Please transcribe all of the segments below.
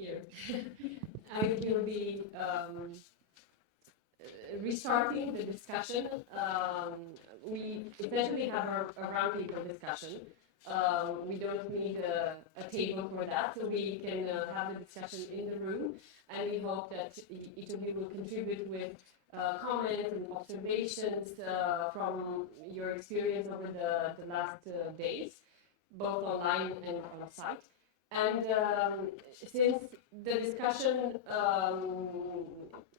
here. I will be restarting the discussion. We essentially have a roundtable discussion. We don't need a table for that, so we can have the discussion in the room, and we hope that each of you will contribute with comments and observations from your experience over the last days, both online and on site. And since the discussion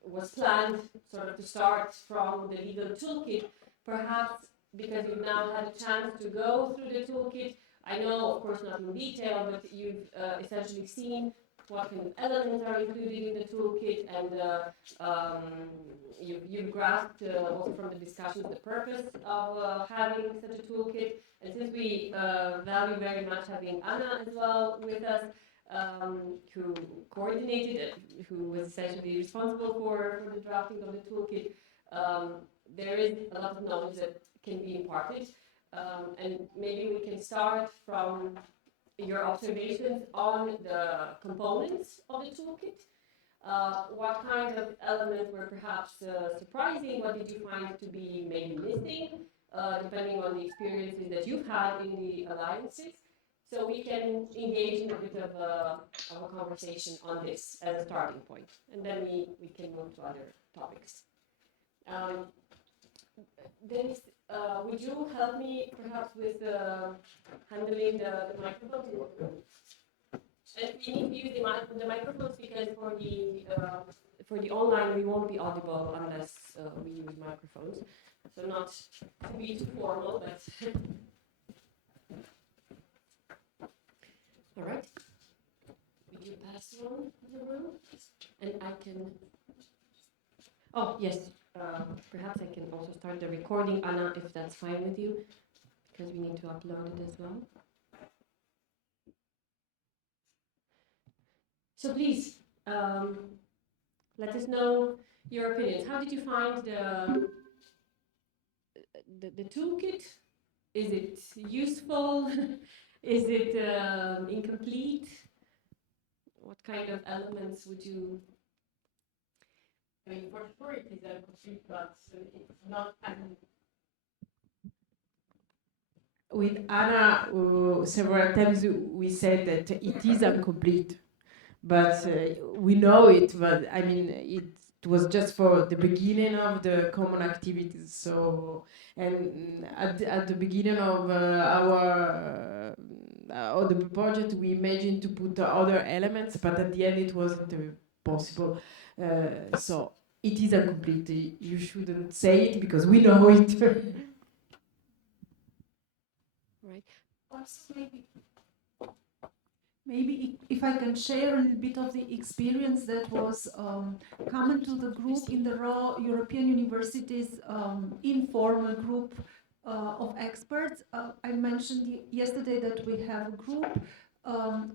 was planned sort of to start from the legal toolkit, perhaps because you've now had a chance to go through the toolkit, I know, of course, not in detail, but you've essentially seen what kind of elements are included in the toolkit, and you've grasped also from the discussions the purpose of having such a toolkit. And since we value very much having Anna as well with us, who coordinated it, who was essentially responsible for the drafting of the toolkit, there is a lot of knowledge that can be imparted. And maybe we can start from your observations on the components of the toolkit. What kind of elements were perhaps surprising? What did you find to be maybe missing, depending on the experiences that you've had in the alliances? So we can engage in a bit of a conversation on this as a starting point, and then we can move to other topics. Dennis, would you help me perhaps with handling the microphone? And we need to use the microphones because for the online we won't be audible unless we use microphones. So not to be too formal, but all right. Would you pass one in the room? And I can. Oh yes. Perhaps I can also start the recording, Anna, if that's fine with you, because we need to upload it as well. So please, let us know your opinions. How did you find the toolkit? Is it useful? Is it incomplete? What kind of elements would you? I mean, for sure it is incomplete, but it's not. With Anna, several times we said that it is incomplete, but we know it. But I mean, it was just for the beginning of the common activities. So, and at the beginning of the project, we imagined to put other elements, but at the end it wasn't possible. So it is incomplete. You shouldn't say it because we know it. Right. Also, maybe if I can share a little bit of the experience that was common to the group in the raw European Universities informal group of experts. I mentioned yesterday that we have a group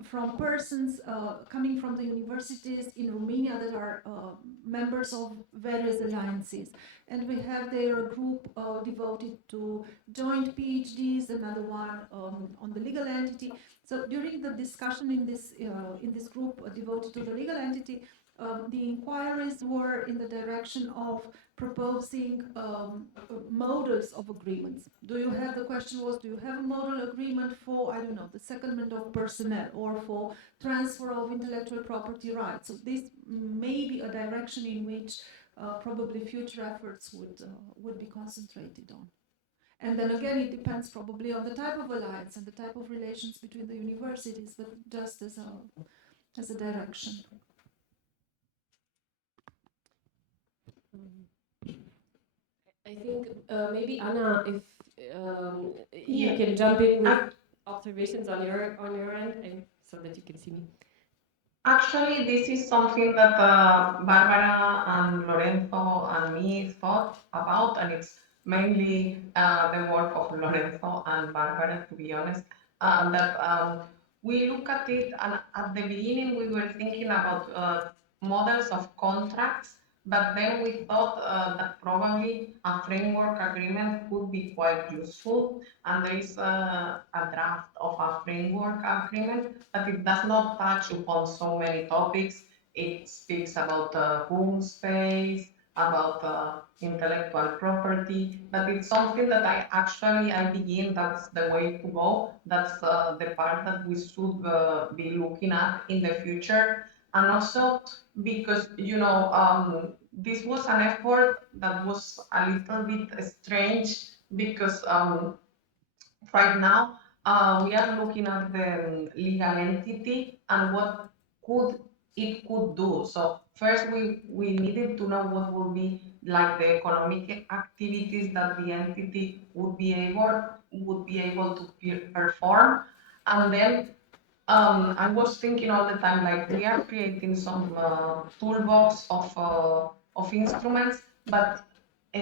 from persons coming from the universities in Romania that are members of various alliances. And we have there a group devoted to joint PhDs, another one on the legal entity. So during the discussion in this group devoted to the legal entity, the inquiries were in the direction of proposing models of agreements. Do you have, the question was, do you have a model agreement for, I don't know, the secondment of personnel or for transfer of intellectual property rights? So this may be a direction in which probably future efforts would be concentrated on. And then again, it depends probably on the type of alliance and the type of relations between the universities, but just as a direction. I think maybe Anna, if you can jump in with observations on your end, and so that you can see me. Actually, this is something that Barbara and Lorenzo and me thought about, and it's mainly the work of Lorenzo and Barbara, to be honest. That we look at it, and at the beginning we were thinking about models of contracts but then we thought that probably a framework agreement could be quite useful, and there is a draft of a framework agreement, but it does not touch upon so many topics. It speaks about room space, about intellectual property, but it's something that I begin, that's the way to go. That's the part that we should be looking at in the future. And also because, this was an effort that was a little bit strange because right now we are looking at the legal entity and what could it could do. So first we needed to know what would be like the economic activities that the entity would be able to perform. And then I was thinking all the time, like we are creating some toolbox of instruments, but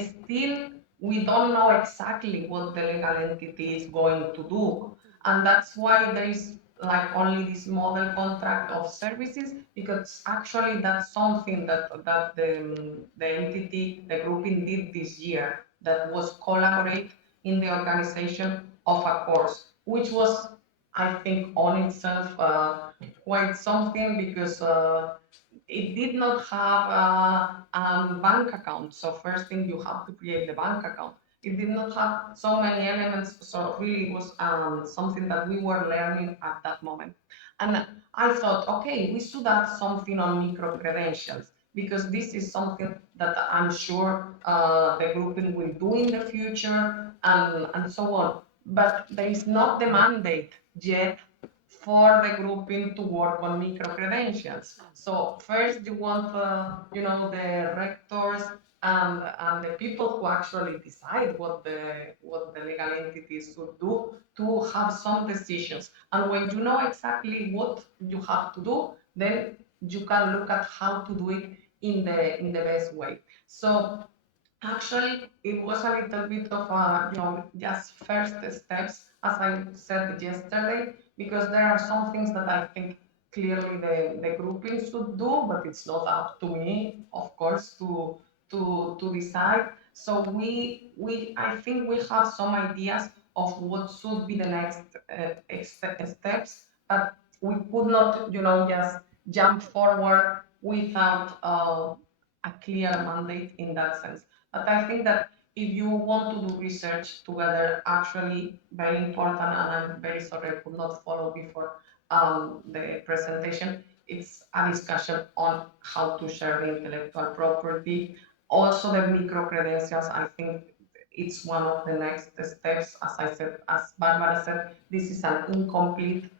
still we don't know exactly what the legal entity is going to do, and that's why there is like only this model contract of services, because actually that's something that the entity, the grouping did this year, that was collaborate in the organization of a course, which was I think on itself quite something because it did not have a bank account. So first thing you have to create the bank account. It did not have so many elements. So really it was something that we were learning at that moment. And I thought, okay, we should add something on micro credentials because this is something that I'm sure the grouping will do in the future and so on. But there is not the mandate yet for the grouping to work on micro credentials. So first you want, the rectors and the people who actually decide what the legal entities should do to have some decisions. And when you know exactly what you have to do, then you can look at how to do it in the best way. So actually, it was a little bit of just first steps, as I said yesterday, because there are some things that I think clearly the grouping should do, but it's not up to me, of course, to decide. So I think we have some ideas of what should be the next steps, but we could not, just jump forward without a clear mandate in that sense. But I think that if you want to do research together, actually very important, and I'm very sorry I could not follow before the presentation, it's a discussion on how to share the intellectual property. Also the micro credentials, I think it's one of the next steps. As I said, as Barbara said, this is an incomplete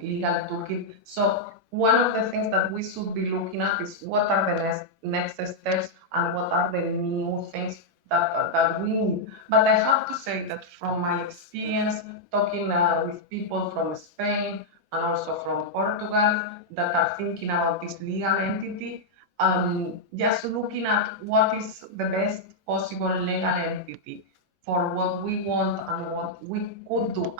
legal toolkit. So one of the things that we should be looking at is what are the next steps and what are the new things that we need. But I have to say that from my experience talking with people from Spain and also from Portugal that are thinking about this legal entity, just looking at what is the best possible legal entity for what we want and what we could do,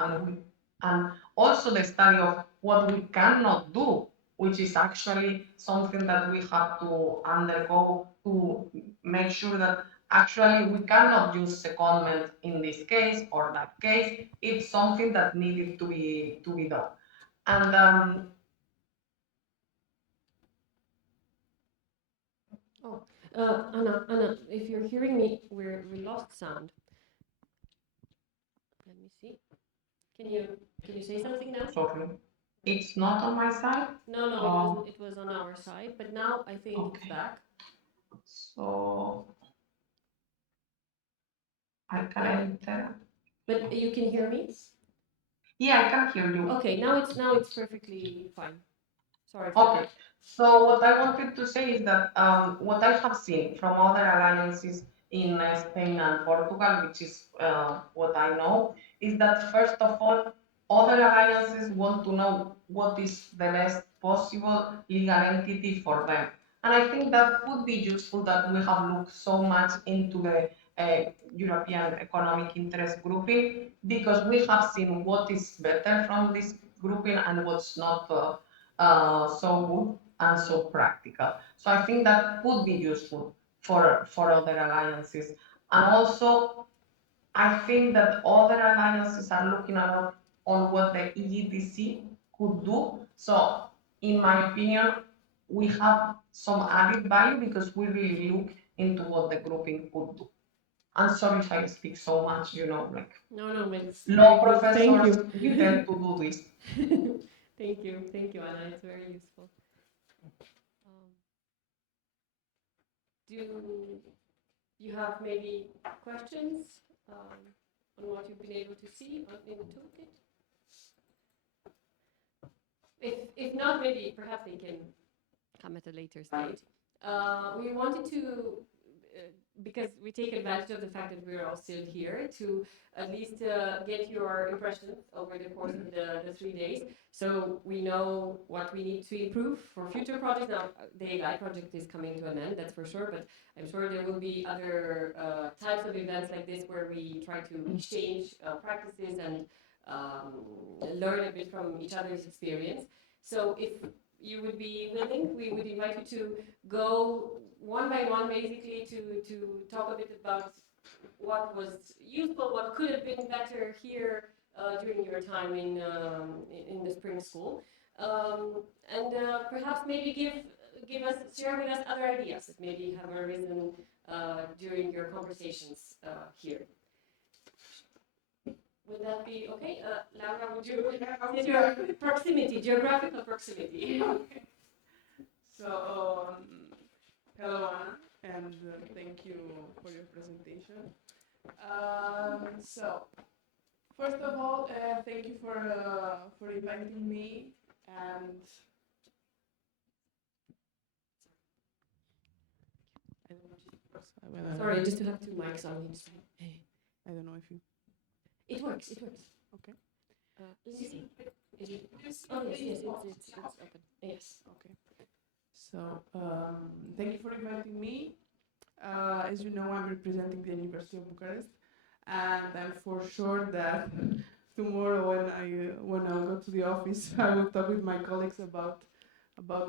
and also the study of what we cannot do, which is actually something that we have to undergo to make sure that actually we cannot use secondment in this case or that case. It's something that needed to be done. And Anna, if you're hearing me, we lost sound. Let me see. Can you say something now? sorry, it's not on my side. No, no, it was on our side, but now I think it's Okay. back. So I can enter. But you can hear me? Yeah, I can hear you. Okay, now it's perfectly fine. Sorry for Okay, so what I wanted to say is that what I have seen from other alliances in Spain and Portugal, which is what I know, is that first of all, other alliances want to know what is the best possible legal entity for them. And I think that would be useful that we have looked so much into the European Economic Interest grouping, because we have seen what is better from this grouping and what's not so good. and so practical. So I think that could be useful for other alliances. And also, I think that other alliances are looking a lot on what the EGTC could do. So, in my opinion, we have some added value because we really look into what the grouping could do. I'm sorry if I speak so much, like No, it's law very good. Thank professors, you. we tend to do this. Thank you, Anna. It's very useful. Um, do you have maybe questions on what you've been able to see in the toolkit? If not, maybe perhaps they can come at a later stage. We wanted to, because we take advantage of the fact that we're all still here, to at least get your impressions over the course of the 3 days. So we know what we need to improve for future projects. Now, the EGAI project is coming to an end, that's for sure, but I'm sure there will be other types of events like this where we try to exchange practices and learn a bit from each other's experience. So if you would be willing, we would invite you to go one by one, basically, to talk a bit about what was useful, what could have been better here during your time in the spring school, and perhaps maybe share with us other ideas that maybe have arisen during your conversations here. Would that be okay? Laura, would you get your geographical proximity? So, hello Anna, and thank you for your presentation. So, first of all, thank you for inviting me, and Sorry, just to have two mics on each side. I don't know if you. It works. Okay. Let me see. Oh yes, it's open. Yes. Okay. So, thank you for inviting me. As you know, I'm representing the University of Bucharest, and I'm for sure that tomorrow when I go to the office, I will talk with my colleagues about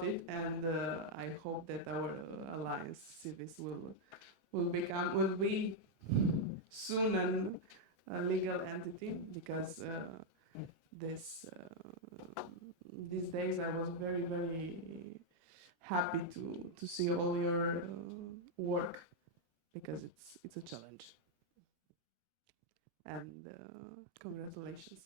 it, and I hope that our alliance civis will be soon a legal entity, because these days I was very happy to see all your work, because it's a challenge. And congratulations.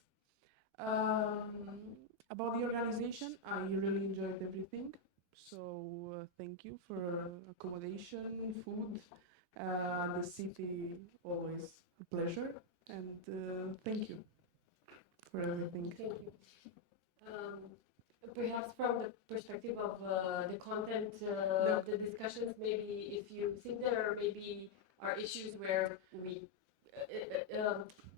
About the organization, I really enjoyed everything. So thank you for accommodation, food, the city, always a pleasure. And thank you for everything. Thank you. Perhaps from the perspective of the content of the discussions, maybe if you think there maybe are issues where we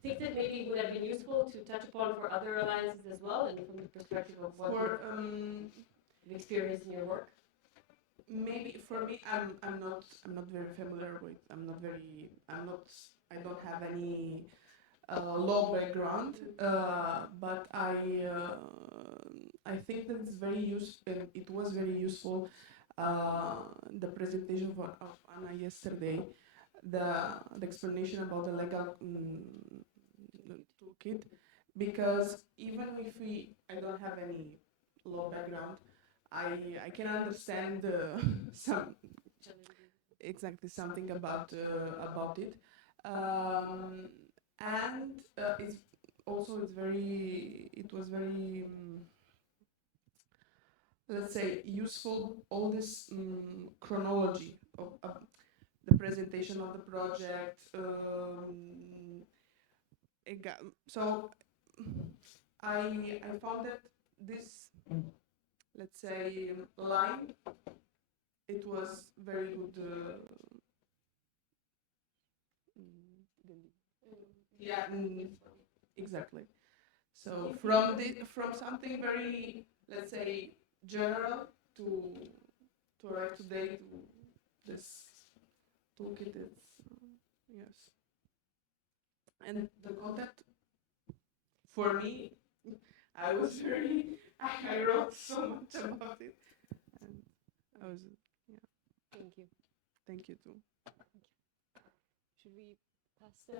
think that maybe would have been useful to touch upon for other alliances as well, and from the perspective of what you've experienced in your work. Maybe for me, I'm not very familiar with. I don't have any law background, but I think that it's very useful. It was very useful. The presentation of Anna yesterday, the explanation about the legal toolkit, because even if I don't have any law background, I can understand something about it, and it was very let's say useful, all this chronology of the presentation of the project. So I found that this, let's say, line, it was very good. Yeah, exactly. So from something very, let's say, general to arrive today to this toolkit, it's yes. And the content, for me, I was very, I wrote so much about it. And I was, Thank you. thank you too. Should we pass the?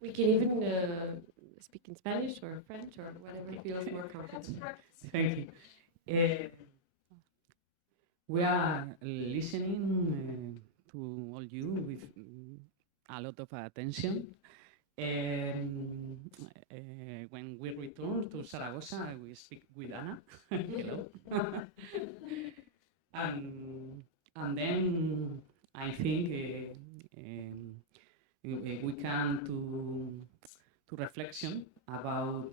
We can even speak in Spanish or French or whatever feels more comfortable. Thank you. We are listening to all you with a lot of attention. When we return to Zaragoza, we speak with Anna. Hello. And then I think we can to reflection about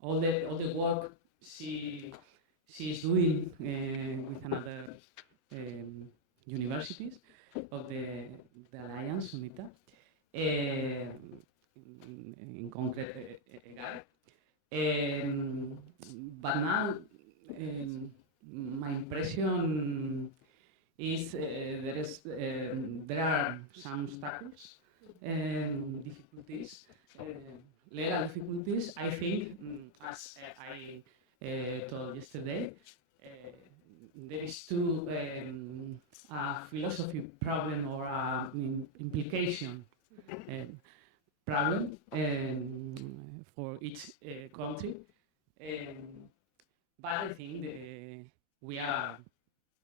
all the work she's doing with another universities of the Alliance UNITA, in concrete EGAI. But now my impression is there are some obstacles, difficulties, legal difficulties. I think, as I told yesterday, there is too a philosophy problem or an implication problem for each country. But I think we are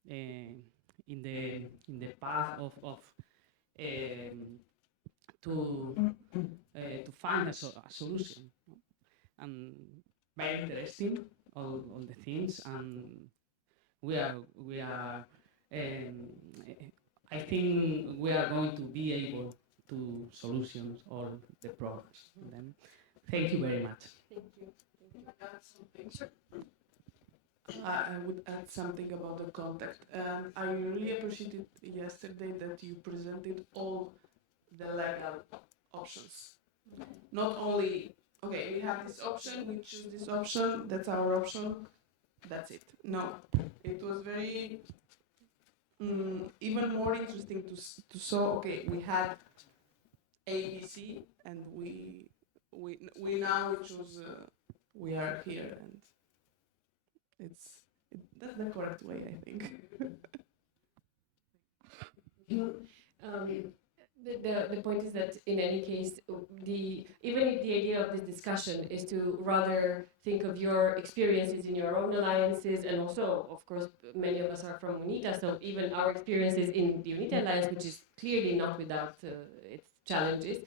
in the path of to find a solution, and very interesting all the things, and we are I think we are going to be able to solutions all the problems. And then, thank you very much. Thank you. I would add something about the context. I really appreciated yesterday that you presented all the legal options. Not only, okay, we have this option, we choose this option, that's our option, that's it. No, it was very, even more interesting to saw, okay, we had A, B, C, and we now choose, we are here, and that's the correct way, I think. The point is that in any case, even if the idea of this discussion is to rather think of your experiences in your own alliances, and also, of course, many of us are from UNITA, so even our experiences in the UNITA alliance, which is clearly not without its challenges.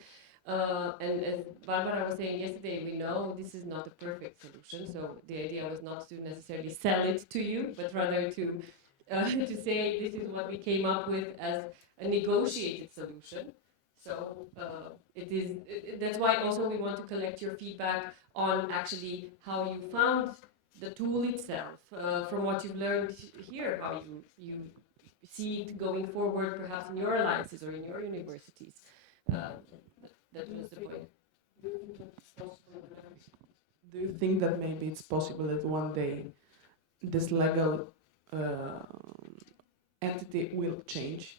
And as Barbara was saying yesterday, we know this is not a perfect solution, so the idea was not to necessarily sell it to you, but rather to say this is what we came up with as a negotiated solution. So that's why also we want to collect your feedback on actually how you found the tool itself, from what you've learned here, how you see it going forward, perhaps in your alliances or in your universities. That was the point. Do you think that maybe it's possible that one day this legal entity will change?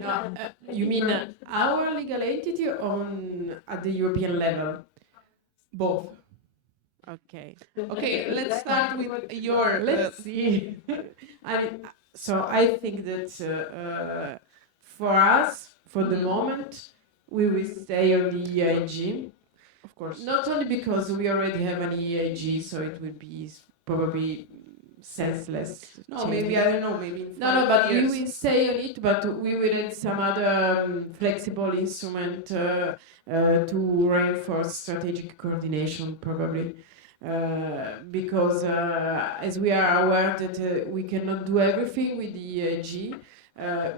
No, you mean our legal entity on at the European level? Both. Okay. Okay, let's start with your. Let's see. I think that for us, for the moment, we will stay on the EIG. Of course. Not only because we already have an EIG, so it would be probably senseless. No, maybe, I don't know, maybe in 5 but years. we will stay on it, but we will add some other flexible instrument to reinforce strategic coordination, probably. Because as we are aware that we cannot do everything with the EIG,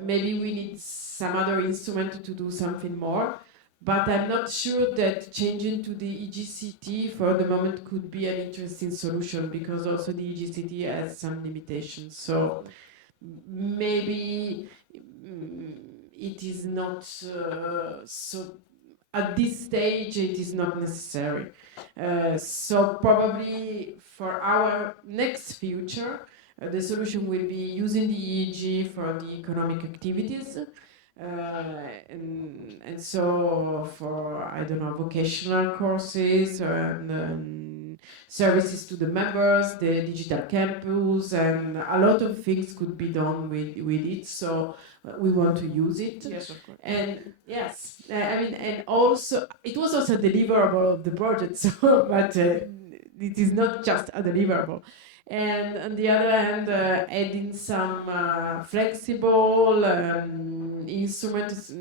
maybe we need some other instrument to do something more. But I'm not sure that changing to the EGCT for the moment could be an interesting solution, because also the EGCT has some limitations. So maybe it is not so at this stage it is not necessary. So probably for our next future, the solution will be using the EEG for the economic activities. And so for, I don't know, vocational courses and services to the members, the digital campus, and a lot of things could be done with it. So we want to use it. Yes, of course. And yes, I mean, and also it was also a deliverable of the project. So, but it is not just a deliverable. And on the other hand, adding some flexible instruments,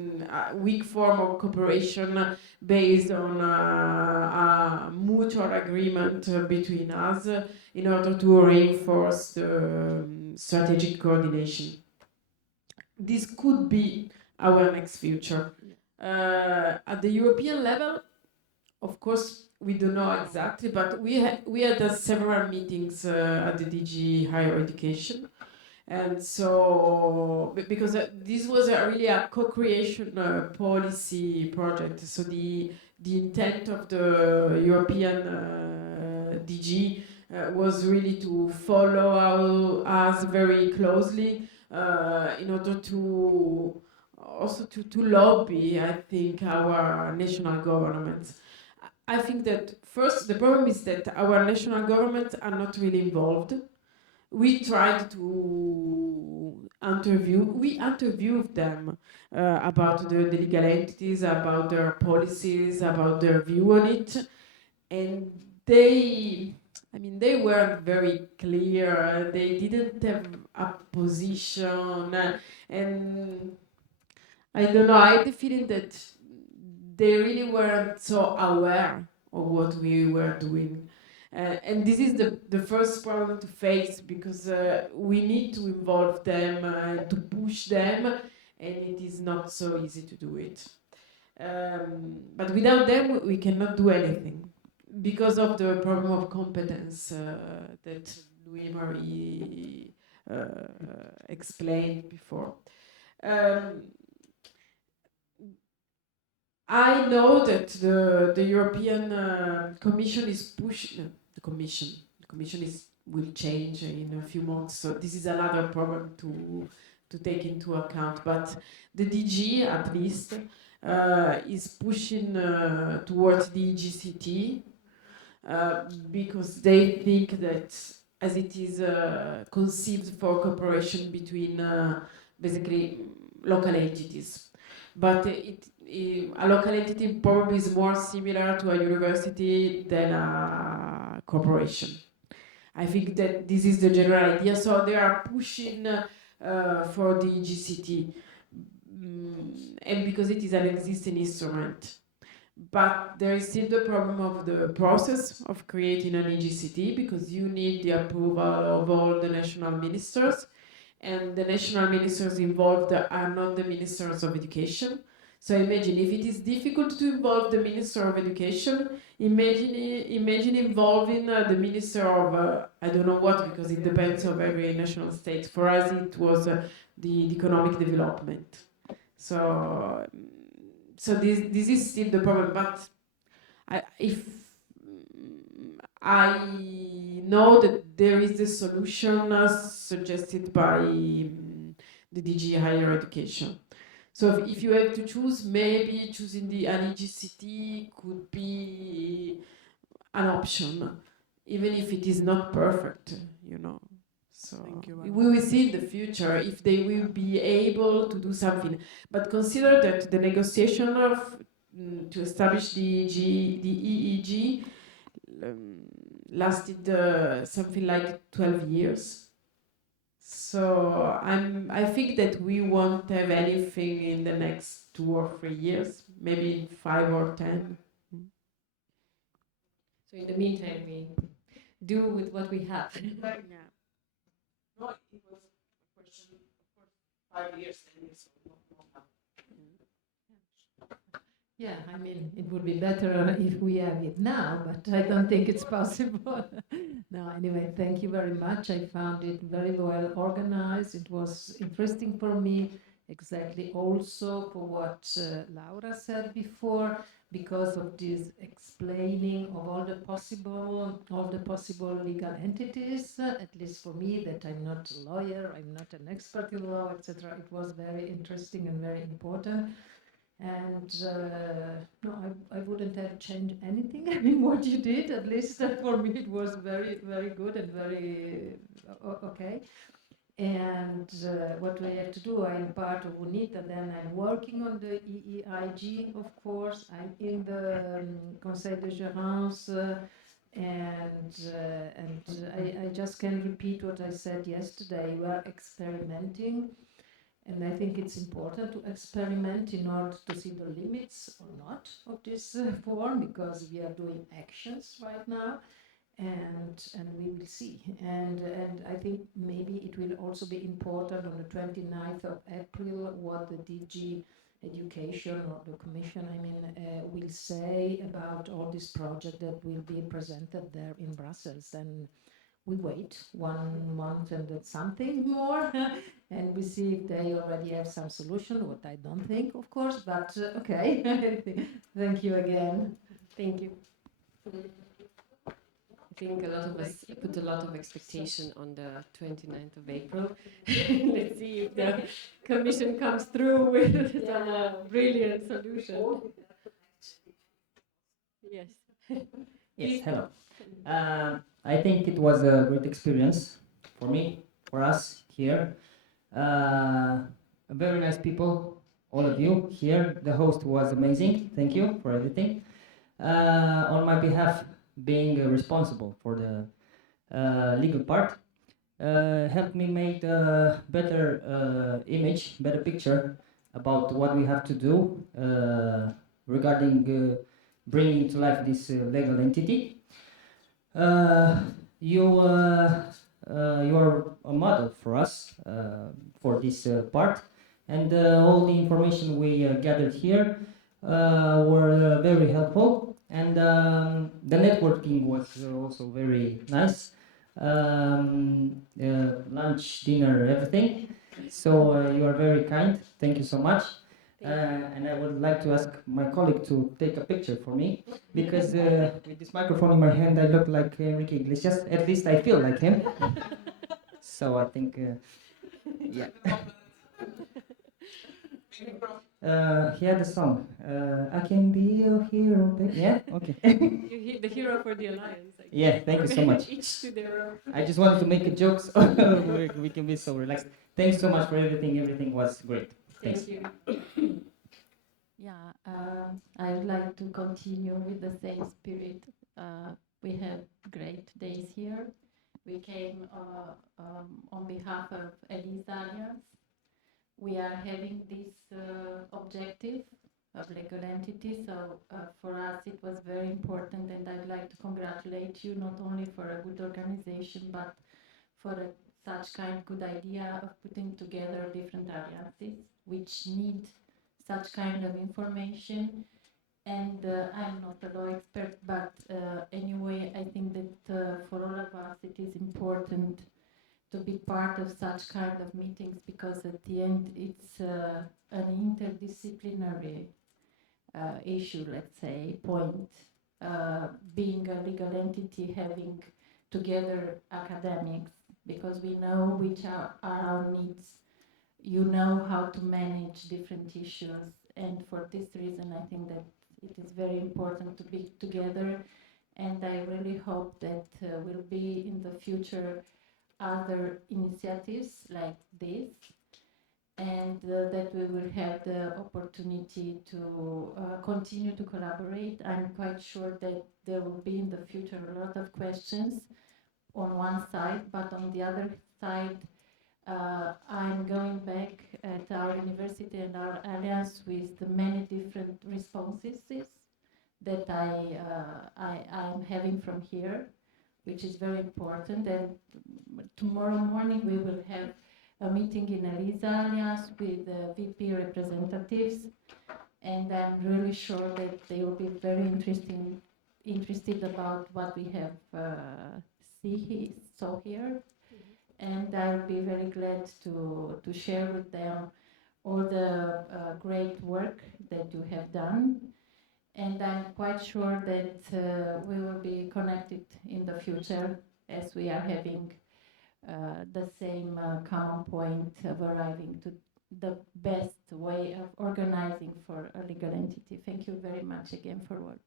weak form of cooperation based on a mutual agreement between us in order to reinforce the strategic coordination. This could be our next future. At the European level, of course, we don't know exactly, but we had several meetings at the DG Higher Education, and so because this was really a co-creation policy project. So the intent of the European DG was really to follow us very closely in order to also to lobby, I think, our national governments. I think that first the problem is that our national governments are not really involved. We tried to interviewed them about the legal entities, about their policies, about their view on it, and they weren't very clear. They didn't have a position, and I don't know. I had the feeling that they really weren't so aware of what we were doing. And this is the first problem to face, because we need to involve them, to push them, and it is not so easy to do it. But without them, we cannot do anything because of the problem of competence that Louis-Marie explained before. I know that the European Commission is pushing. The Commission will change in a few months, so this is another problem to take into account. But the DG, at least, is pushing towards the GCT because they think that, as it is conceived for cooperation between basically local entities, but a local entity probably is more similar to a university than a corporation. I think that this is the general idea. So they are pushing for the GCT, and because it is an existing instrument. But there is still the problem of the process of creating an EGCT, because you need the approval of all the national ministers, and the national ministers involved are not the ministers of education. So imagine if it is difficult to involve the Minister of Education, imagine involving the Minister of, I don't know what, because it depends on every national state. For us, it was the economic development. So this is still the problem. But if I know that there is a solution suggested by the DG Higher Education. So if you have to choose, maybe choosing an EGCT could be an option, even if it is not perfect, you know. So we will see in the future if they will be able to do something. But consider that the negotiation to establish the EEG lasted something like 12 years. So I think that we won't have anything in the next 2 or 3 years, maybe 5 or 10. So in the meantime, we do with what we have. Yeah. No, it was a question for 5 years, 10 years. Yeah, I mean, it would be better if we have it now, but I don't think it's possible. No, anyway, thank you very much. I found it very well organized. It was interesting for me, exactly also for what Laura said before, because of this explaining of all the possible legal entities, at least for me, that I'm not a lawyer, I'm not an expert in law, etc. It was very interesting and very important. And no, I wouldn't have changed anything. I mean, what you did, at least for me, it was very, very good and very okay. And what do I have to do? I'm part of UNITA, then I'm working on the EEIG, of course. I'm in the Conseil de Gérance, and I just can repeat what I said yesterday. We are experimenting, and I think it's important to experiment in order to see the limits or not of this form, because we are doing actions right now, and we will see. And I think maybe it will also be important on the 29th of April what the DG Education or the Commission, I mean, will say about all this project that will be presented there in Brussels. And we wait 1 month and then something more, and we see if they already have some solution, what I don't think, of course, but okay. Thank you again. Thank you. I think a lot of us put a lot of expectation on the 29th of April. Let's see if the Commission comes through with some brilliant solution. Yes. Yes, hello. I think it was a great experience for me, for us here. Very nice people, all of you here. The host was amazing. Thank you for everything. On my behalf, being responsible for the legal part, helped me make a better image, better picture about what we have to do regarding bringing to life this legal entity. You are a model for us for this part, and all the information we gathered here were very helpful, and the networking was also very nice. Lunch, dinner, everything. So you are very kind. Thank you so much. And I would like to ask my colleague to take a picture for me, because with this microphone in my hand, I look like Enrique Iglesias. At least I feel like him. So I think, yeah. He had a song. I can be your hero, baby. Yeah? Okay. The hero for the alliance. Yeah, thank you so much. Each to their own. I just wanted to make a joke so we can be so relaxed. Thanks so much for everything. Everything was great. Thanks. Thank you. Yeah, I would like to continue with the same spirit. We have great days here. We came on behalf of ELISA Alliance. We are having this objective of legal entity, so for us it was very important, and I'd like to congratulate you not only for a good organization, but for such kind of good idea of putting together different alliances which need such kind of information. And I'm not a law expert, but anyway, I think that for all of us it is important to be part of such kind of meetings, because at the end it's an interdisciplinary issue, let's say, point. Being a legal entity, having together academics, because we know which are our needs. You know how to manage different issues, and for this reason I think that it is very important to be together, and I really hope that will be in the future other initiatives like this, and that we will have the opportunity to continue to collaborate. I'm quite sure that there will be in the future a lot of questions on one side, but on the other side, I'm going back at our university and our alliance with the many different responses that I'm having from here, which is very important. And tomorrow morning we will have a meeting in ELISA Alliance with the VP representatives, and I'm really sure that they will be very interested about what we have saw here. And I'll be very glad to share with them all the great work that you have done. And I'm quite sure that we will be connected in the future, as we are having the same common point of arriving the best way of organizing for a legal entity. Thank you very much again for what.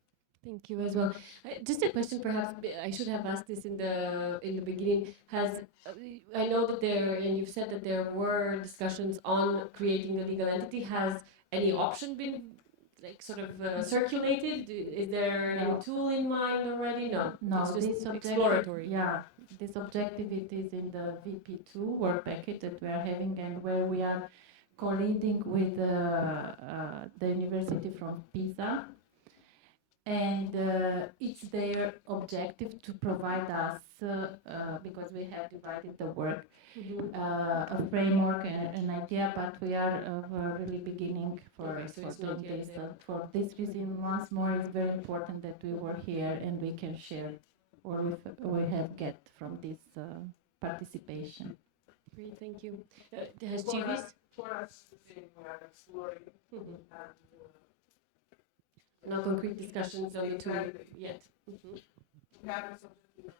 Thank you as well. Just a question, perhaps I should have asked this in the beginning. I know that there, and you've said that there were discussions on creating a legal entity. Has any option been like sort of circulated? Is there any tool in mind already? No. No, it's just this exploratory. Yeah, this objective it is in the VP2 work package that we are having, and where we are co-leading with the university from Pisa. And it's their objective to provide us, because we have divided the work, a framework, an idea, but we are really beginning for doing this. For this reason, once more, it's very important that we were here and we can share what we have get from this participation. Great, thank you. Has GVs? For us, the thing we are exploring and No concrete discussions on the tool Exactly. yet. we haven't subjected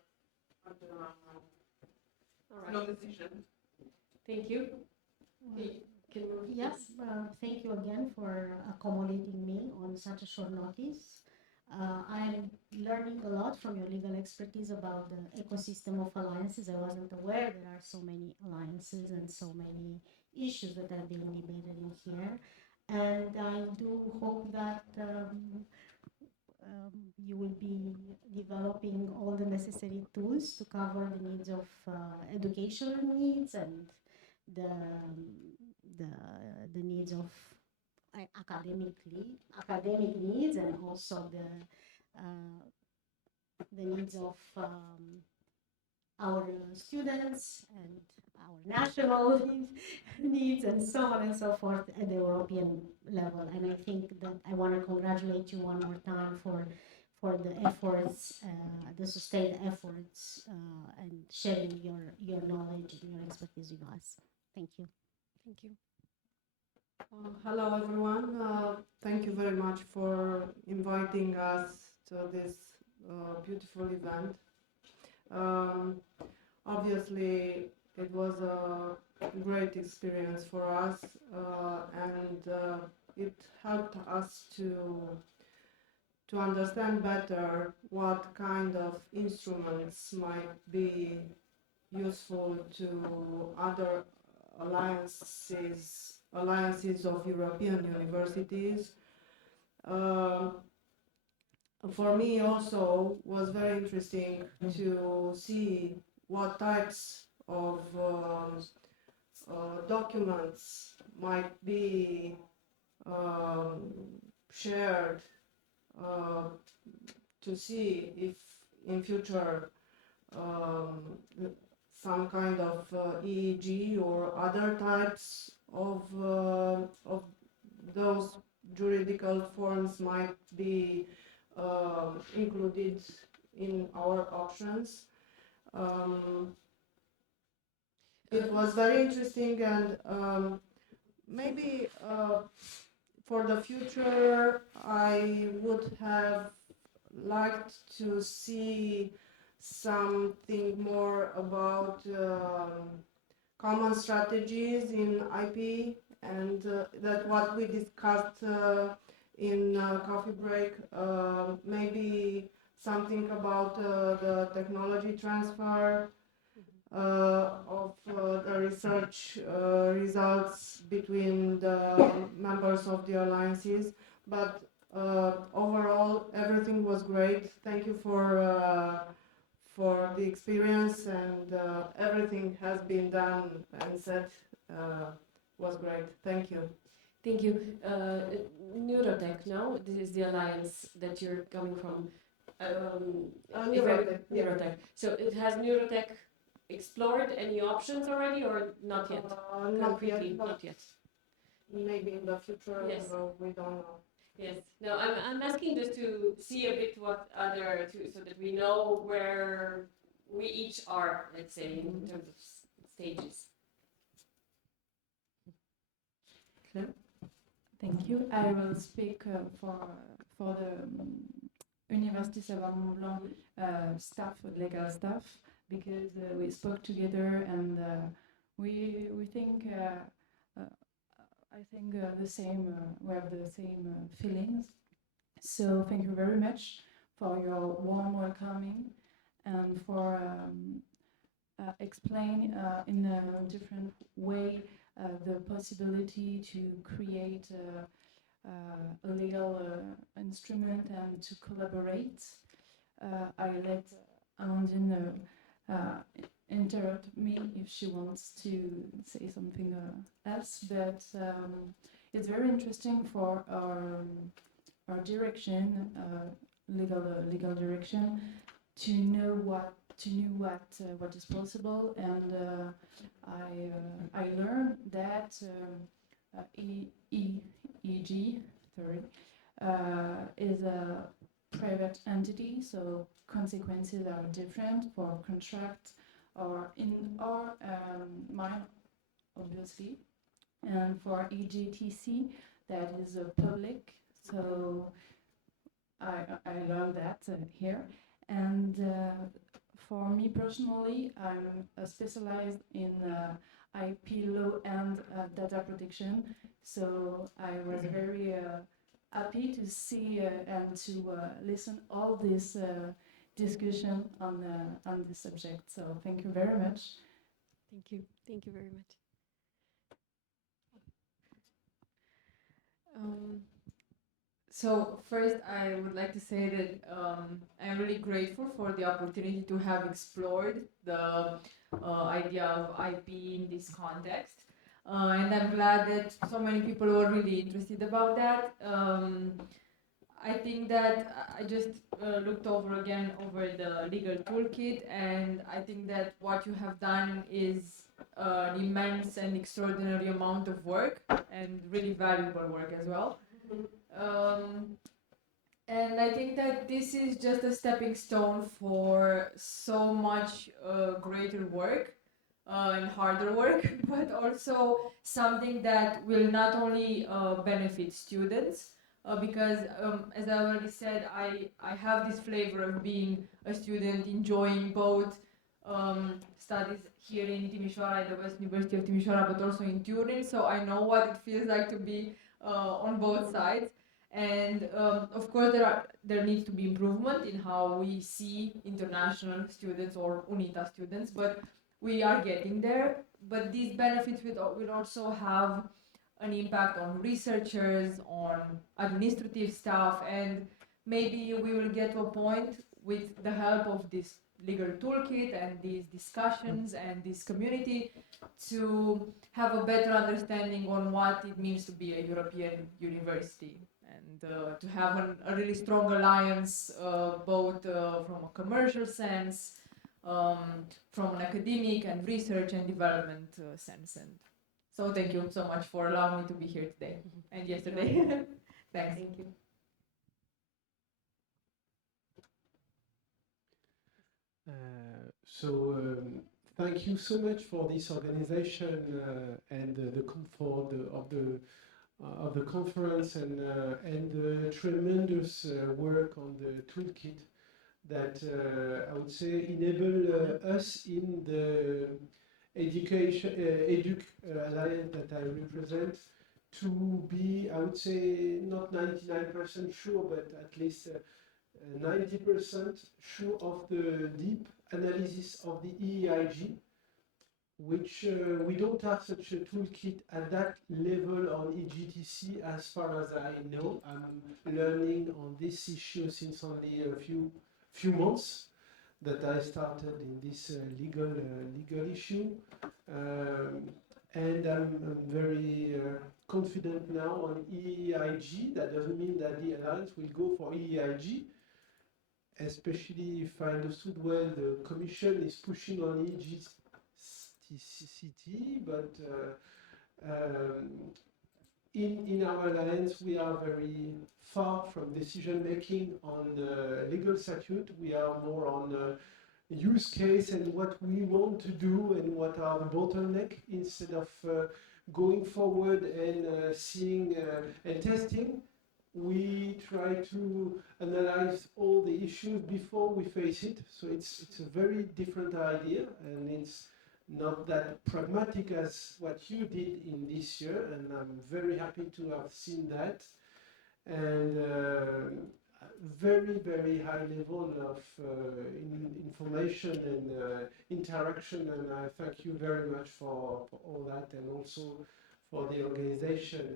until now. All right. No decision. Thank you. Can we- Yes, thank you again for accommodating me on such a short notice. I'm learning a lot from your legal expertise about the ecosystem of alliances. I wasn't aware there are so many alliances and so many issues that are being debated in here. And I do hope that you will be developing all the necessary tools to cover the needs of educational needs and the needs of academic needs, and also the needs of our students and our national needs, and so on and so forth at the European level. And I think that I want to congratulate you one more time for the efforts, the sustained efforts, and sharing your knowledge and your expertise with us. Thank you. Thank you. Hello everyone, thank you very much for inviting us to this beautiful event. Obviously it was a great experience for us, and it helped us to understand better what kind of instruments might be useful to other alliances of European universities. For me also was very interesting to see what types of documents might be shared, to see if in future some kind of EEG or other types of those juridical forms might be included in our options. It was very interesting, and maybe for the future I would have liked to see something more about common strategies in IP, and that what we discussed in coffee break, maybe something about the technology transfer of the research results between the members of the alliances. But overall everything was great. Thank you for the experience, and everything has been done and said was great. Thank you. Thank you. Neurotech, no? This is the alliance that you're coming from. Neurotech. Neurotech. So it has Neurotech explored any options already, or not yet? Concretely, not yet. Maybe in the future. Yes. We don't know. Yes. No, I'm asking just to see a bit what other, so that we know where we each are, let's say, in terms of stages. Thank you. I will speak for the Universitas of Mont Blanc staff, legal staff, because we spoke together, and we think I think the same. We have the same feelings. So thank you very much for your warm welcoming and for explain in a different way the possibility to create a legal instrument and to collaborate. I let Amandine interrupt me if she wants to say something else, but it's very interesting for our direction, legal direction, to know what is possible, and I learned that EG, sorry, is a private entity, so consequences are different for contract or in our mine, obviously, and for EGTC that is public. So I learned that here, and for me personally, I'm specialized in IP law and data protection. So I was very happy to see and to listen all this discussion on this subject. So thank you very much. Thank you. Thank you very much. So first, I would like to say that I'm really grateful for the opportunity to have explored the idea of IP in this context. And I'm glad that so many people were really interested about that. I think that I just looked over the legal toolkit, and I think that what you have done is an immense and extraordinary amount of work, and really valuable work as well. And I think that this is just a stepping stone for so much greater work and harder work, but also something that will not only benefit students, because as I already said, I have this flavor of being a student, enjoying both studies here in Timișoara, at the West University of Timișoara, but also in Turin, so I know what it feels like to be on both sides. And of course, there needs to be improvement in how we see international students or UNITA students, but we are getting there. But these benefits will also have an impact on researchers, on administrative staff, and maybe we will get to a point with the help of this legal toolkit and these discussions and this community to have a better understanding on what it means to be a European university, and to have a really strong alliance, both from a commercial sense, from an academic and research and development sense. And so thank you so much for allowing me to be here today and yesterday. Thanks. Thank you. Thank you so much for this organization and the comfort of the conference and the tremendous work on the toolkit that I would say enable us in the educ alliance that I represent to be, I would say, not 99% sure, but at least 90% sure of the deep analysis of the EEIG, which we don't have such a toolkit at that level on EGTC as far as I know. I'm learning on this issue since only a few months that I started in this legal issue. And I'm very confident now on EEIG. That doesn't mean that the Alliance will go for EEIG, especially if I understood well, the Commission is pushing on EGTC, but in our alliance we are very far from decision making on legal statute. We are more on use case and what we want to do and what are the bottlenecks, instead of going forward and seeing and testing. We try to analyze all the issues before we face it. So it's a very different idea, and it's not that pragmatic as what you did in this year, and I'm very happy to have seen that. And very, very high level of information and interaction, and I thank you very much for all that, and also for the organization,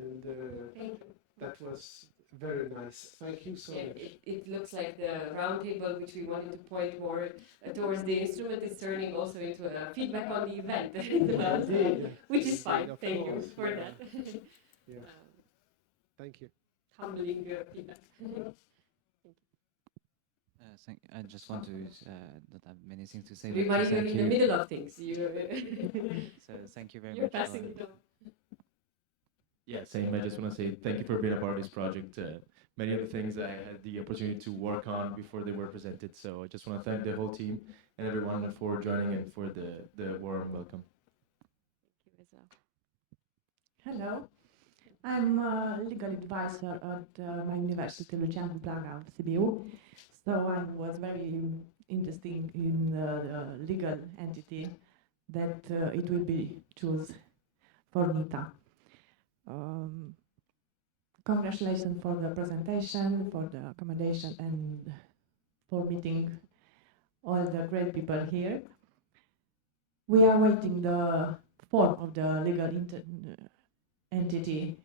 and that was very nice. Thank you so much. It looks like the roundtable, which we wanted to point more towards the instrument, is turning also into a feedback on the event, which is fine. Thank you for that. Yeah. Thank you. Humbling feedback. I just want to not have many things to say. Everybody, you're in the middle of things. So thank you very You're much. passing it on. Yeah, same. I just want to say thank you for being a part of this project. Many of the things I had the opportunity to work on before they were presented. So I just want to thank the whole team and everyone for joining and for the warm welcome. Thank you as well. Hello. I'm a legal advisor at my university, Luciano Plaga, CBU. So I was very interested in the legal entity that it will be chosen for UNITA. Congratulations for the presentation, for the accommodation, and for meeting all the great people here. We are waiting the form of the legal entity.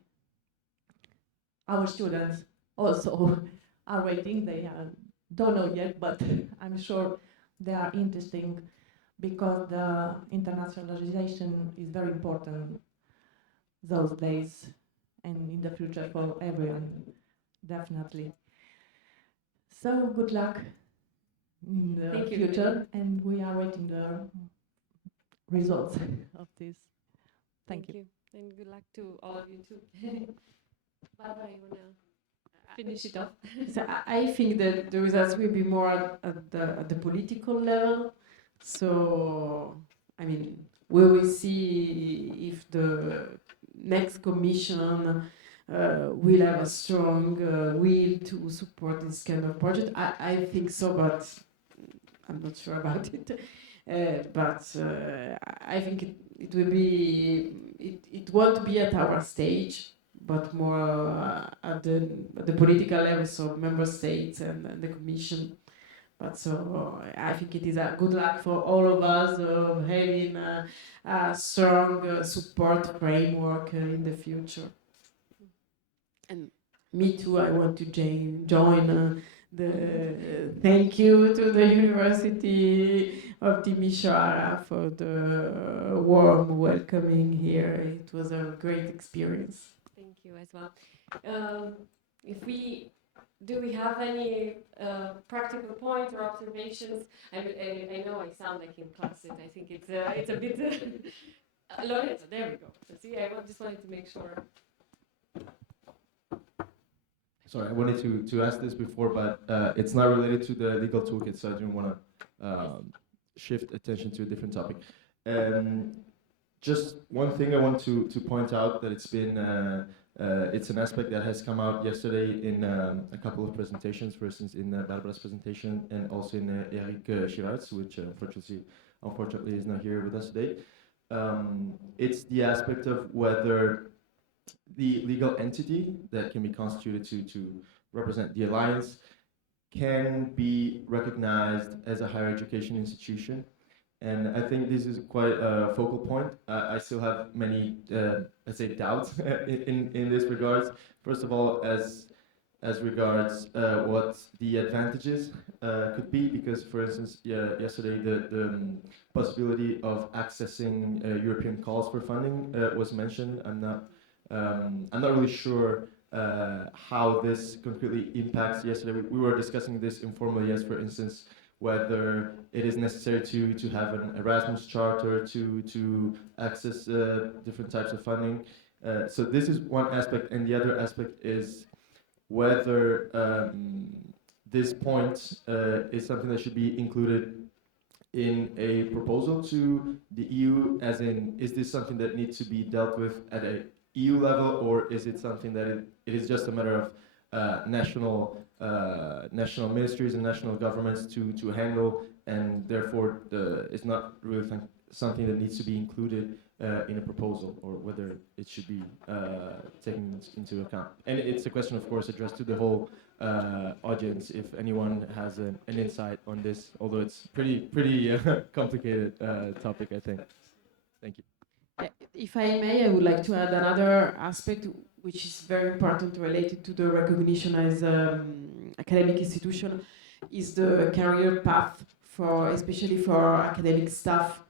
Our students also are waiting. They don't know yet, but I'm sure they are interesting because the internationalization is very important those days and in the future for everyone, definitely. So good luck in the future, and we are waiting the results of this. Thank you. And good luck to all of you too. Barbara, you want to finish it off? So I think that the results will be more at the political level. So, I mean, we will see if the next commission will have a strong will to support this kind of project. I think so, but I'm not sure about it. I think it will be, it won't be at our stage, but more at the political level, so member states and the commission. But so I think it is a good luck for all of us of having a strong support framework in the future. And me too, I want to join the thank you to the University of Timisoara for the warm welcoming here. It was a great experience. Thank you as well. Do we have any practical points or observations? I know I sound like in class, and I think it's a bit. Lorenzo, there we go. So see, I just wanted to make sure. Sorry, I wanted to ask this before, but it's not related to the legal toolkit, so I didn't want to shift attention to a different topic. Just one thing I want to point out that it's an aspect that has come out yesterday in a couple of presentations, for instance, in Barbara's presentation and also in Eric Chirac, which unfortunately is not here with us today. It's the aspect of whether the legal entity that can be constituted to represent the alliance can be recognized as a higher education institution. And I think this is quite a focal point. I still have many, let's say, doubts in this regards. First of all, as regards what the advantages could be, because, for instance, yesterday the possibility of accessing European calls for funding was mentioned. I'm not really sure how this concretely impacts. Yesterday we were discussing this informally, as for instance, whether it is necessary to have an Erasmus charter to access different types of funding. So this is one aspect, and the other aspect is whether this point is something that should be included in a proposal to the EU, as in, is this something that needs to be dealt with at a EU level, or is it something that it is just a matter of national ministries and national governments to handle, and therefore it's not really something that needs to be included in a proposal, or whether it should be taken into account. And it's a question, of course, addressed to the whole audience. If anyone has an insight on this, although it's pretty complicated topic, I think. Thank you. If I may, I would like to add another aspect which is very important related to the recognition as academic institution, is the career path for, especially for academic staff,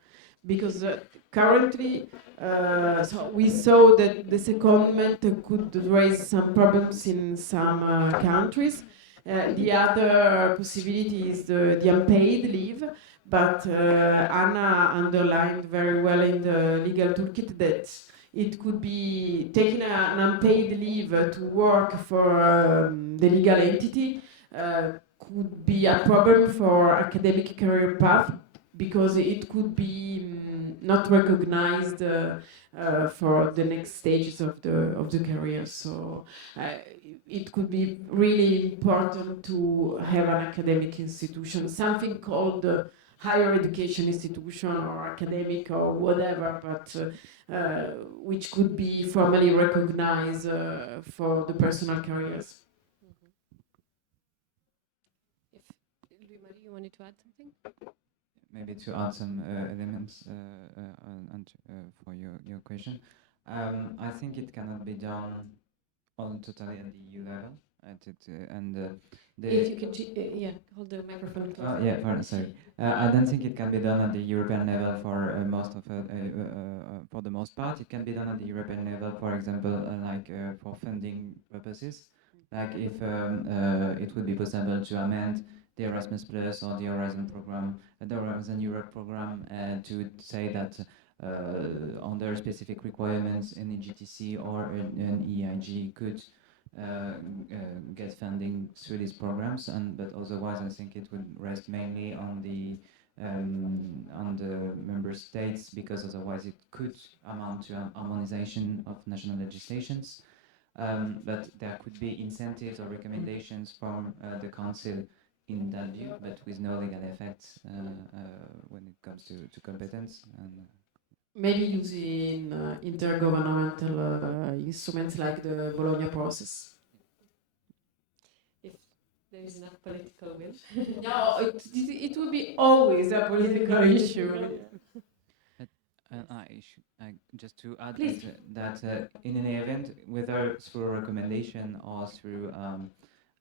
because currently, so we saw that the secondment could raise some problems in some countries. The other possibility is the unpaid leave, but Anna underlined very well in the legal toolkit that it could be taking an unpaid leave to work for the legal entity could be a problem for academic career path, because it could be not recognized for the next stages of the career. So it could be really important to have an academic institution, something called higher education institution or academic or whatever, but which could be formally recognized for the personal careers. If Louis-Marie, you wanted to add something? Maybe to add some elements for your question. I think it cannot be done on totally at the EU level. If you can, hold the microphone closer. Sorry. I don't think it can be done at the European level for for the most part. It can be done at the European level, for example, for funding purposes. Like if it would be possible to amend the Erasmus Plus or the Horizon program, the Horizon Europe program, to say that under specific requirements, an EGTC or an EIG could get funding through these programs, but otherwise I think it would rest mainly on the member states, because otherwise it could amount to an harmonization of national legislations. But there could be incentives or recommendations from the Council in that view, but with no legal effect when it comes to competence. Maybe using intergovernmental instruments like the Bologna process. If there is enough political will. No, it will be always a political issue. Just to add that in any event, whether through recommendation or through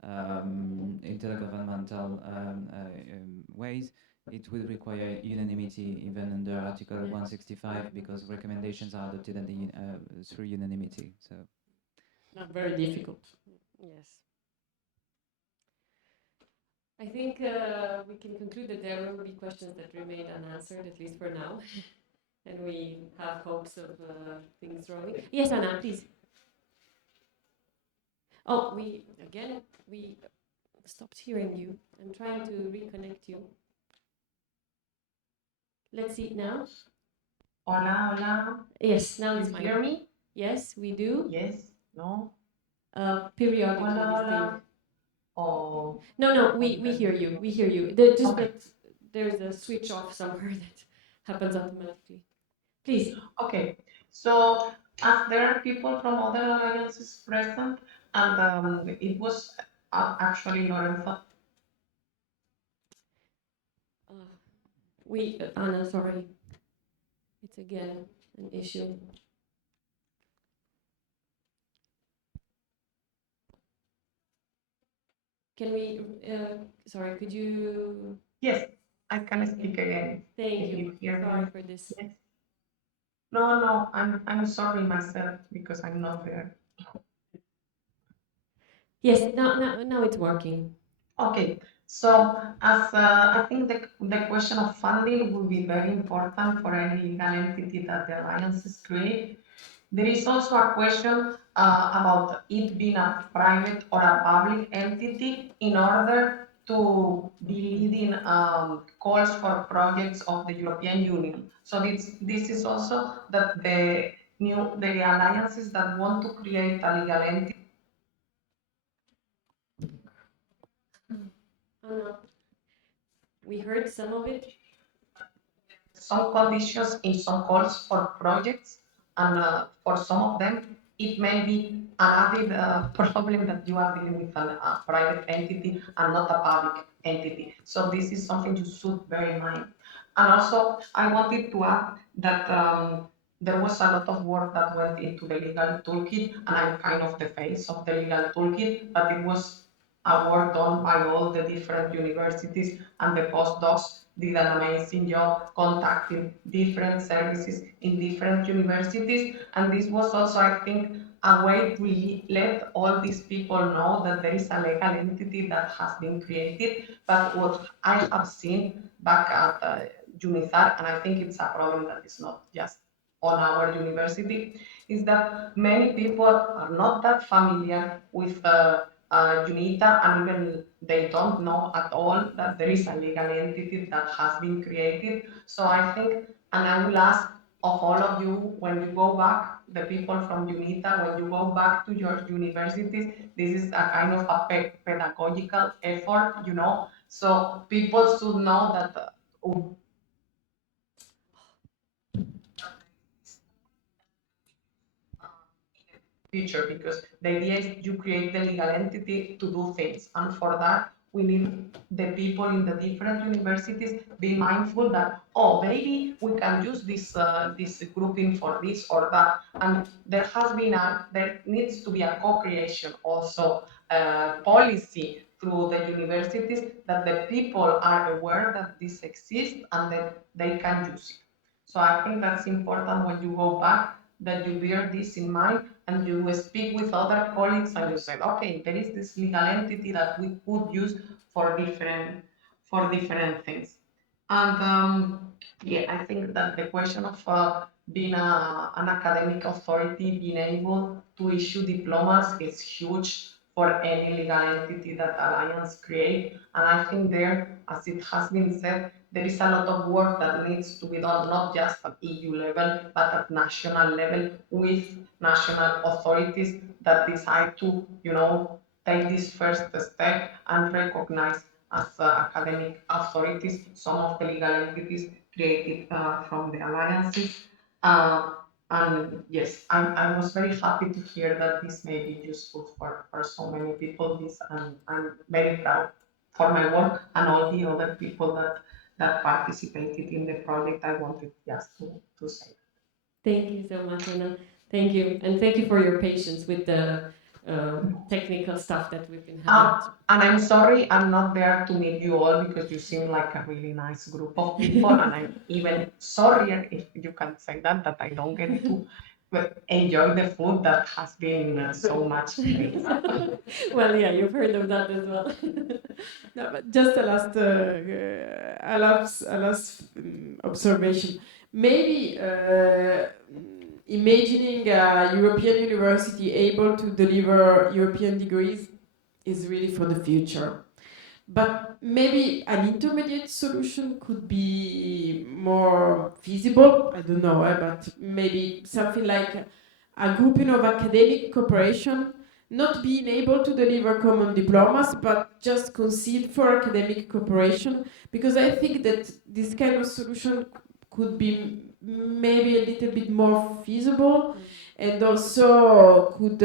intergovernmental ways, it will require unanimity even under Article 165, because recommendations are adopted at through unanimity. So, not very difficult. Yes. I think we can conclude that there will be questions that remain unanswered, at least for now. And we have hopes of things growing. Yes, Anna, please. Oh, we stopped hearing you. I'm trying to reconnect you. Let's see now. Hola, hola. Yes, now it's you fine. Hear me? Yes, we do. Yes. No. Periodically. Hola, hola. Oh. No, we hear you. We hear you. Just Okay. that there's a switch off somewhere that happens automatically. Please. Okay. So, as there are people from other alliances present, and it was actually Lorenzo. Anna, sorry. It's again an issue. Can we, sorry, could you? Yes, I can speak again. Thank you. Sorry for this. Yes. No, I'm sorry myself because I'm not there. Yes, now it's working. Okay, so as I think the question of funding will be very important for any legal entity that the alliances create. There is also a question about it being a private or a public entity in order to be leading calls for projects of the European Union. So this is also that the alliances that want to create a legal entity. We heard some of it. some conditions in some calls for projects, and for some of them, it may be an added problem that you are dealing with a private entity and not a public entity. So this is something you should bear in mind. And also, I wanted to add that there was a lot of work that went into the legal toolkit, and I'm kind of the face of the legal toolkit, but it was a work done by all the different universities, and the postdocs did an amazing job contacting different services in different universities. And this was also, I think, a way to let all these people know that there is a legal entity that has been created. But what I have seen back at UNITA, and I think it's a problem that is not just on our university, is that many people are not that familiar with UNITA, and even they don't know at all that there is a legal entity that has been created. So I think, and I will ask of all of you, when you go back, the people from UNITA, when you go back to your universities, this is a kind of a pedagogical effort, you know, so people should know that future, because the idea is you create the legal entity to do things, and for that we need the people in the different universities be mindful that, oh, maybe we can use this grouping for this or that. And there needs to be a co-creation also policy through the universities, that the people are aware that this exists and that they can use it. So I think that's important when you go back, that you bear this in mind and you speak with other colleagues and you say, okay, there is this legal entity that we could use for different things. And yeah, I think that the question of being an academic authority, being able to issue diplomas is huge for any legal entity that Alliance create. And I think there, as it has been said, there is a lot of work that needs to be done, not just at EU level, but at national level, with national authorities that decide to, you know, take this first step and recognize as academic authorities some of the legal entities created from the alliances. And yes, I was very happy to hear that this may be useful for so many people. I'm very proud for my work and all the other people that participated in the project. I wanted just to say. Thank you so much, Anna. Thank you. And thank you for your patience with the technical stuff that we've been having. And I'm sorry I'm not there to meet you all, because you seem like a really nice group of people, and I'm even sorrier, if you can say that I don't get to enjoy the food that has been so much praised. Well, yeah, you've heard of that as well. No, but just a last observation. Maybe imagining a European university able to deliver European degrees is really for the future. But maybe an intermediate solution could be more feasible. I don't know, but maybe something like a grouping of academic cooperation, not being able to deliver common diplomas, but just concede for academic cooperation, because I think that this kind of solution could be maybe a little bit more feasible, and also could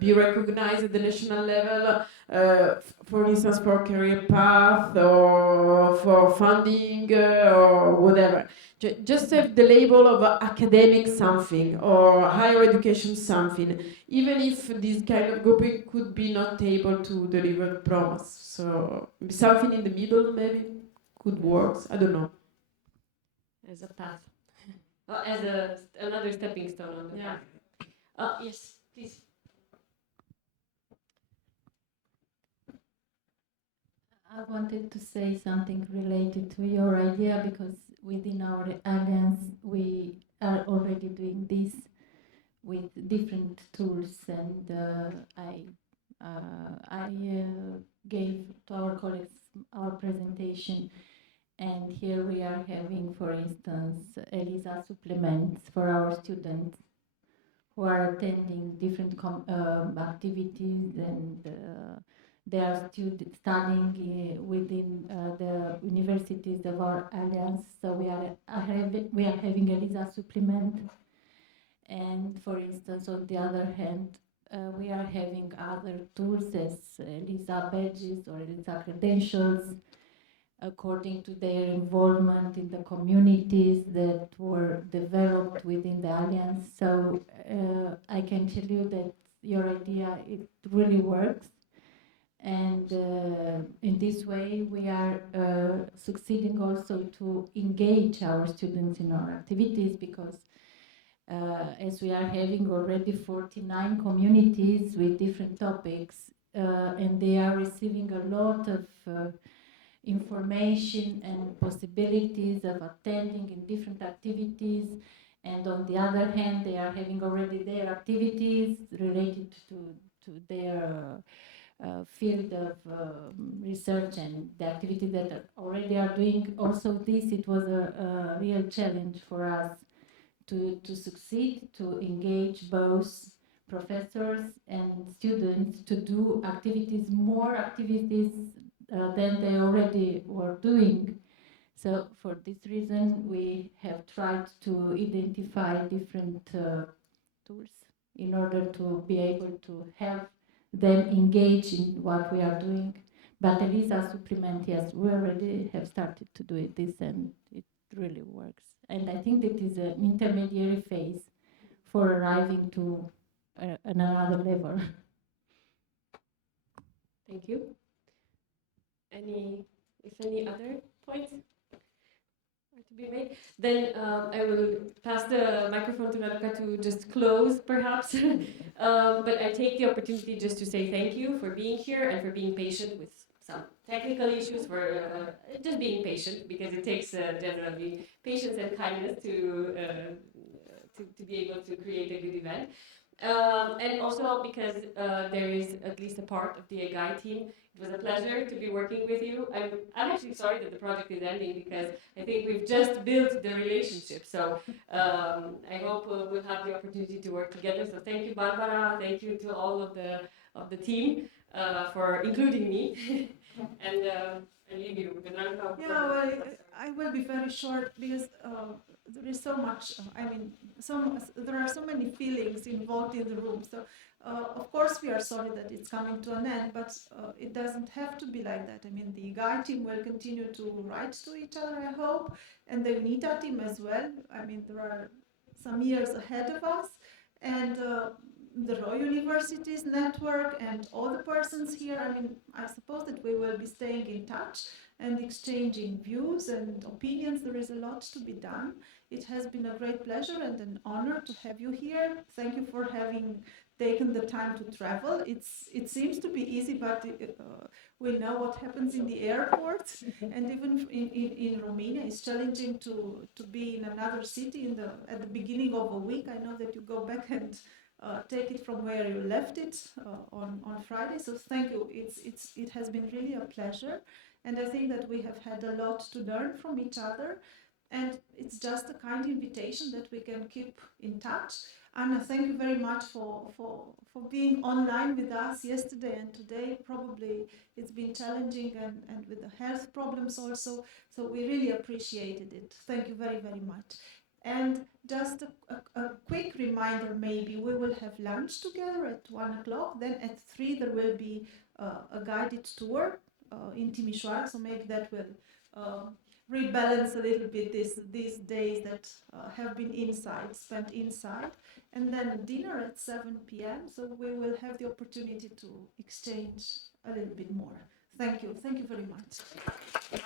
be recognized at the national level, for instance, for career path or for funding or whatever. Just have the label of academic something or higher education something, even if this kind of grouping could be not able to deliver promise. So something in the middle maybe could work. I don't know. As a path. As another stepping stone on the path. Yes, please. I wanted to say something related to your idea, because within our alliance we are already doing this with different tools, and I gave to our colleagues our presentation, and here we are having, for instance, ELISA supplements for our students who are attending different activities and They are studying within the universities of our alliance. So we are having a visa supplement. And for instance, on the other hand, we are having other tools as ELISA badges or ELISA credentials according to their involvement in the communities that were developed within the alliance. So I can tell you that your idea, it really works. And in this way, we are succeeding also to engage our students in our activities, because as we are having already 49 communities with different topics, and they are receiving a lot of information and possibilities of attending in different activities, and on the other hand, they are having already their activities related to their field of research and the activity that already are doing. Also this, it was a real challenge for us to succeed, to engage both professors and students to do activities, more activities than they already were doing. So for this reason, we have tried to identify different tools in order to be able to help them engage in what we are doing. But ELISA supplement, yes, we already have started to do this, and it really works. And I think that is an intermediary phase for arriving to another level. Thank you. Any other points are to be made? Then I will pass the microphone to Raluca to just close, perhaps. But I take the opportunity just to say thank you for being here and for being patient with some technical issues, for just being patient, because it takes generally patience and kindness to be able to create a good event. And also because there is at least a part of the EGAI team. It was a pleasure to be working with you. I'm actually sorry that the project is ending, because I think we've just built the relationship. So I hope we'll have the opportunity to work together. So thank you, Barbara. Thank you to all of the team for including me. And I leave you with Raluca. Yeah, well, I will be very short, because there is so much. There are so many feelings involved in the room. So, of course, we are sorry that it's coming to an end, but it doesn't have to be like that. I mean, the EGAI team will continue to write to each other, I hope, and the UNITA team as well. I mean, there are some years ahead of us, and the Royal Universities network and all the persons here. I mean, I suppose that we will be staying in touch and exchanging views and opinions. There is a lot to be done. It has been a great pleasure and an honor to have you here. Thank you for having taken the time to travel. It seems to be easy, but we know what happens in the airport, and even in Romania, it's challenging to be in another city at the beginning of a week. I know that you go back and take it from where you left it on Friday. So thank you. It has been really a pleasure. And I think that we have had a lot to learn from each other. And it's just a kind invitation that we can keep in touch. Anna, thank you very much for being online with us yesterday and today. Probably it's been challenging, and with the health problems also. So we really appreciated it. Thank you very, very much. And just a quick reminder, maybe we will have lunch together at 1 o'clock. Then at 3 there will be a guided tour in Timișoara. So maybe that will rebalance a little bit these days that have been spent inside. And then a dinner at 7 p.m. So we will have the opportunity to exchange a little bit more. Thank you. Thank you very much.